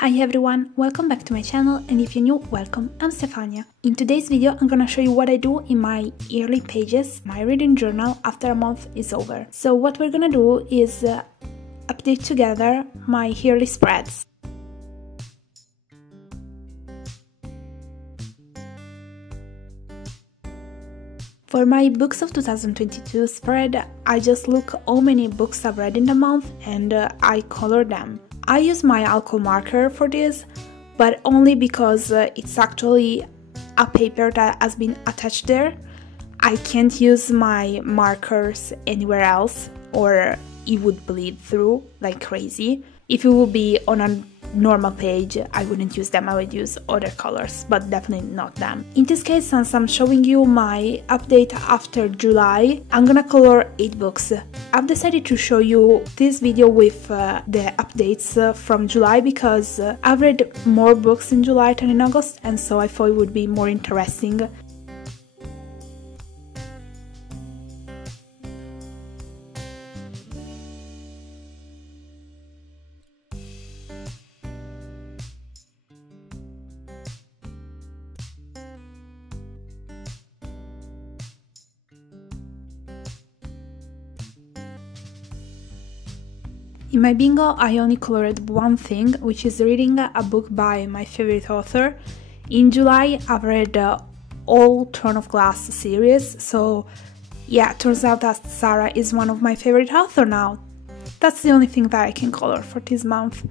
Hi everyone, welcome back to my channel, and if you're new, welcome, I'm Stefania. In today's video I'm gonna show you what I do in my yearly pages, my reading journal, after a month is over. So what we're gonna do is update together my yearly spreads. For my Books of 2022 spread, I just look how many books I've read in the month and I color them. I use my alcohol marker for this, but only because it's actually a paper that has been attached there. I can't use my markers anywhere else or it would bleed through like crazy. If it would be on a normal page, I wouldn't use them, I would use other colors, but definitely not them. In this case, since I'm showing you my update after July, I'm gonna color 8 books. I've decided to show you this video with the updates from July because I've read more books in July than in August, and so I thought it would be more interesting. In my bingo, I only colored one thing, which is reading a book by my favorite author. In July, I've read all Throne of Glass series, so yeah, turns out that Sarah is one of my favorite authors now. That's the only thing that I can color for this month.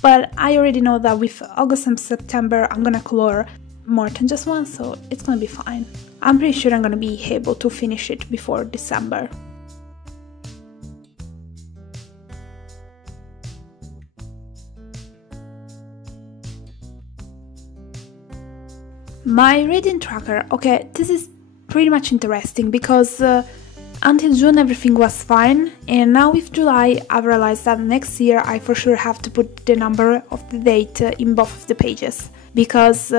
But I already know that with August and September, I'm gonna color more than just one, so it's gonna be fine. I'm pretty sure I'm gonna be able to finish it before December. My reading tracker, okay, this is pretty much interesting because until June everything was fine, and now with July I've realized that next year I for sure have to put the number of the date in both of the pages because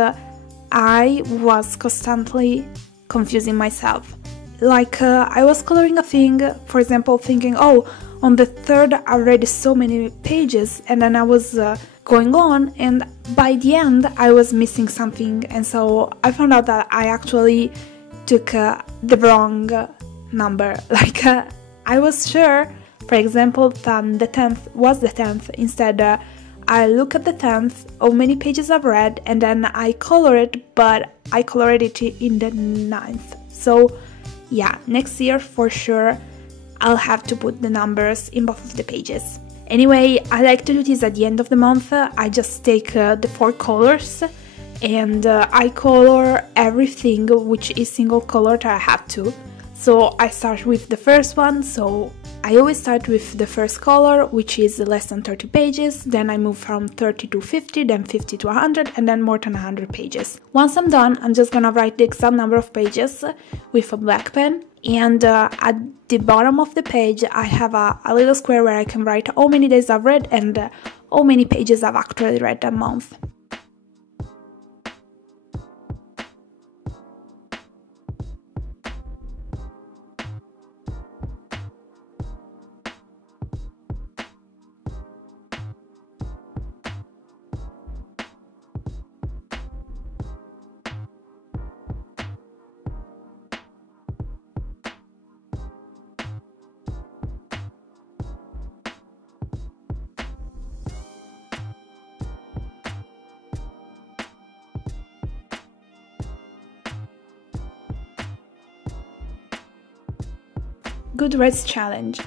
I was constantly confusing myself. Like I was coloring a thing, for example, thinking, oh, on the 3rd I read so many pages, and then I was going on, and by the end I was missing something, and so I found out that I actually took the wrong number. Like I was sure, for example, that the 10th was the 10th. Instead I look at the 10th, how many pages I've read, and then I color it, but I colored it in the 9th. So yeah, next year for sure I'll have to put the numbers in both of the pages. Anyway, I like to do this at the end of the month. I just take the 4 colors and I color everything which is single color that I have to. So I start with the first one, so I always start with the first color, which is less than 30 pages, then I move from 30 to 50, then 50 to 100, and then more than 100 pages. Once I'm done, I'm just gonna write the exact number of pages with a black pen, and at the bottom of the page I have a little square where I can write how many days I've read and how many pages I've actually read that month. Goodreads challenge.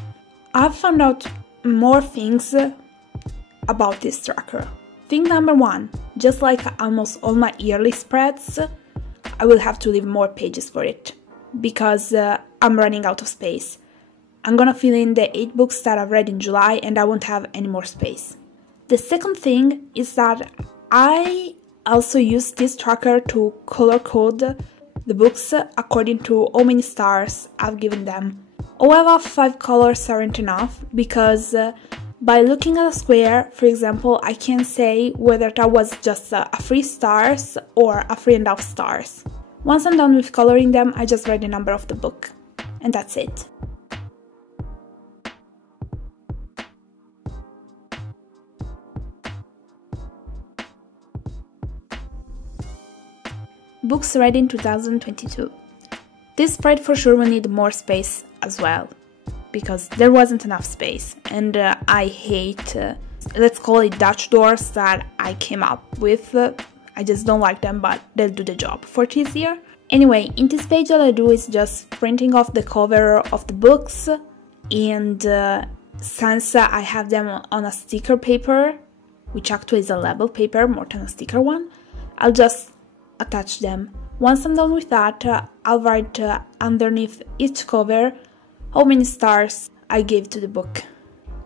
I've found out more things about this tracker. Thing number 1, just like almost all my yearly spreads, I will have to leave more pages for it because I'm running out of space. I'm gonna fill in the 8 books that I've read in July and I won't have any more space. The second thing is that I also use this tracker to color code the books according to how many stars I've given them. However, 5 colors aren't enough because by looking at a square, for example, I can say whether that was just a 3 stars or a 3.5 stars. Once I'm done with coloring them, I just write the number of the book, and that's it. Books read in 2022. This spread for sure will need more space as well, because there wasn't enough space, and I hate, let's call it Dutch doors that I came up with. I just don't like them, but they'll do the job for this year. Anyway, in this page all I do is just printing off the cover of the books, and since I have them on a sticker paper, which actually is a label paper more than a sticker one, I'll just attach them. Once I'm done with that, I'll write underneath each cover how many stars I gave to the book.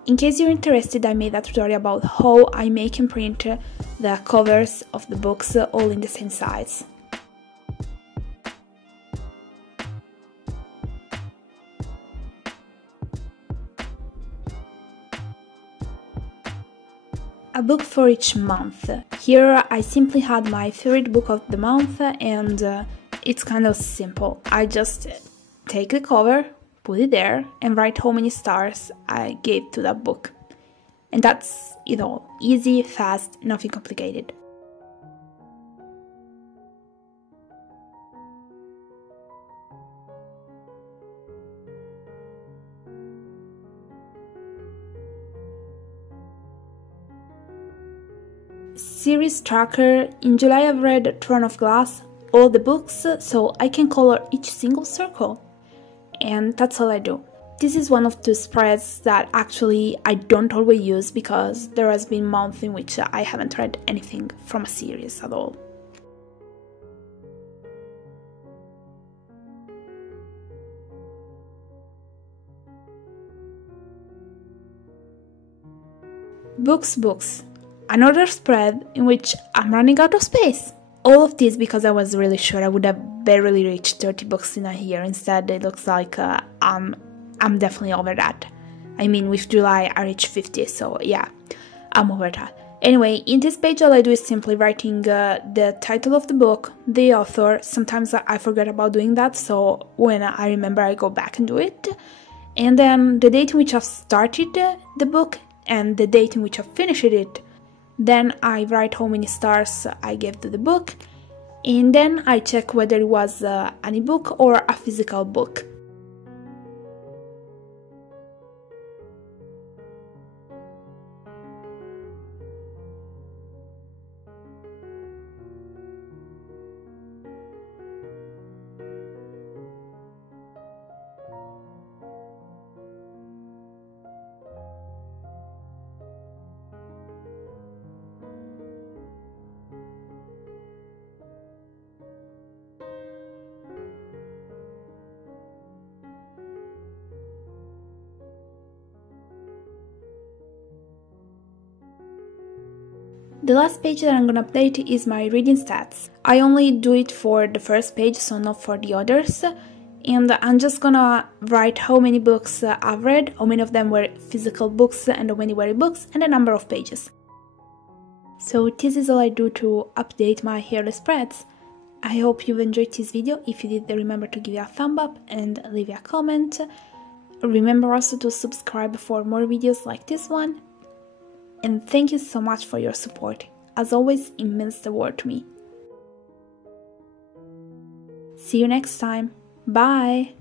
In case you're interested, I made a tutorial about how I make and print the covers of the books all in the same size. A book for each month. Here I simply had my favorite book of the month, and it's kind of simple. I just take the cover, put it there, and write how many stars I gave to that book. And that's it all. Easy, fast, nothing complicated. Series tracker. In July I've read Throne of Glass, all the books, so I can color each single circle. And that's all I do. This is one of the spreads that actually I don't always use, because there has been months in which I haven't read anything from a series at all. Books. Another spread in which I'm running out of space. All of this because I was really sure I would have barely reached 30 books in a year. Instead, it looks like I'm definitely over that. I mean, with July I reached 50, so yeah, I'm over that. Anyway, in this page all I do is simply writing the title of the book, the author. Sometimes I forget about doing that, so when I remember I go back and do it. And then the date in which I've started the book and the date in which I've finished it. Then I write how many stars I gave to the book, and then I check whether it was an ebook or a physical book. The last page that I'm gonna update is my reading stats. I only do it for the first page, so not for the others. And I'm just gonna write how many books I've read, how many of them were physical books and how many were ebooks, and the number of pages. So this is all I do to update my yearly spreads. I hope you've enjoyed this video. If you did, remember to give it a thumb up and leave a comment. Remember also to subscribe for more videos like this one. And thank you so much for your support. As always, it means the world to me. See you next time. Bye!